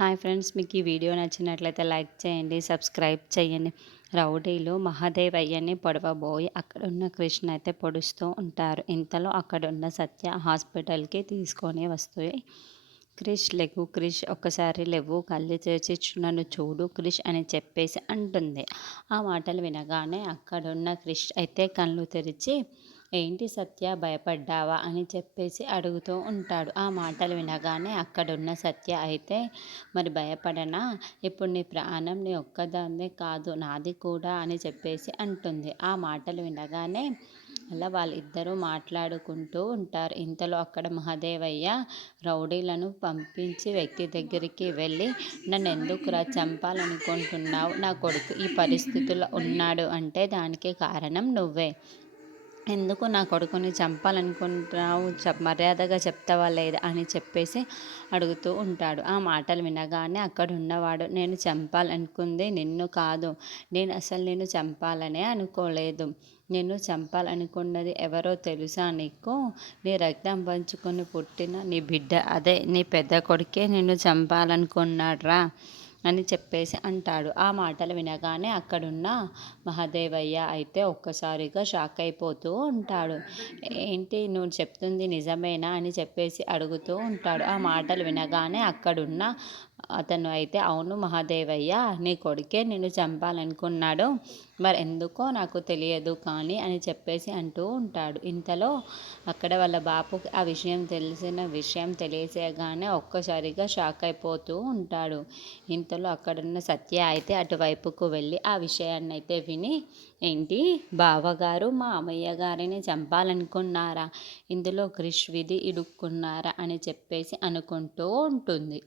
Hi friends, మీకు ఈ video నచ్చినట్లయితే లైక్ చేయండి, సబ్స్క్రైబ్ చేయండి. రౌడీలు మహాదేవయ్యని పొడవబోయి అక్కడున్న కృష్ణ అయితే పొడుస్తూ ఉంటారు. ఇంతలో అక్కడున్న సత్య హాస్పిటల్కి తీసుకొని వస్తుంది. క్రిష్ లెగు, క్రిష్ ఒక్కసారి లేవు, కళ్ళు తెరిచి నన్ను చూడు క్రిష్ అని చెప్పేసి అంటుంది. ఆ మాటలు వినగానే అక్కడున్న క్రిష్ అయితే కళ్ళు తెరిచి, ఏంటి సత్య భయపడ్డావా అని చెప్పేసి అడుగుతూ ఉంటాడు. ఆ మాటలు వినగానే అక్కడున్న సత్య అయితే, మరి భయపడనా, ఇప్పుడు నీ ప్రాణం నీ ఒక్కదాన్నే కాదు నాది కూడా అని చెప్పేసి అంటుంది. ఆ మాటలు వినగానే అలా వాళ్ళిద్దరూ మాట్లాడుకుంటూ ఉంటారు. ఇంతలో అక్కడ మహాదేవయ్య రౌడీలను పంపించి వ్యక్తి దగ్గరికి వెళ్ళి, నన్ను ఎందుకురా చంపాలనుకుంటున్నావు, నా కొడుకు ఈ పరిస్థితుల్లో ఉన్నాడు అంటే దానికి కారణం నువ్వే, ఎందుకు నా కొడుకుని చంపాలనుకుంటున్నావు, మర్యాదగా చెప్తావా లేదా అని చెప్పేసి అడుగుతూ ఉంటాడు. ఆ మాటలు వినగానే అక్కడ ఉన్నవాడు, నేను చంపాలనుకుంది నిన్ను కాదు, నేను అసలు నేను చంపాలనే అనుకోలేదు, నేను చంపాలనుకున్నది ఎవరో తెలుసా నీకు, నీ రక్తం పంచుకొని పుట్టిన నీ బిడ్డ, అదే నీ పెద్ద కొడుకే నిన్ను చంపాలనుకున్నాడ్రా అని చెప్పేసి అంటాడు. ఆ మాటలు వినగానే అక్కడున్న మహాదేవయ్య అయితే ఒక్కసారిగా షాక్ అయిపోతూ ఉంటాడు. ఏంటి నువ్వు చెప్తుంది నిజమేనా అని చెప్పేసి అడుగుతూ ఉంటాడు. ఆ మాటలు వినగానే అక్కడున్న అతను అయితే, అవును మహాదేవయ్య, నీ కొడుకే నిన్ను చంపాలనుకున్నాడు, మరి ఎందుకో నాకు తెలియదు కానీ అని చెప్పేసి అంటూ ఉంటాడు. ఇంతలో అక్కడ వాళ్ళ బాపుకి ఆ విషయం తెలియగానే ఒక్కసారిగా షాక్ అయిపోతూ ఉంటాడు. ఇంతలో అక్కడున్న సత్య అయితే అటువైపుకు వెళ్ళి ఆ విషయాన్ని అయితే విని, ఏంటి బావగారు మా అమ్మయ్య గారిని చంపాలనుకున్నారా, ఇందులో క్రిష్ విధి ఇడుక్కున్నారా అని చెప్పేసి అనుకుంటూ ఉంటుంది.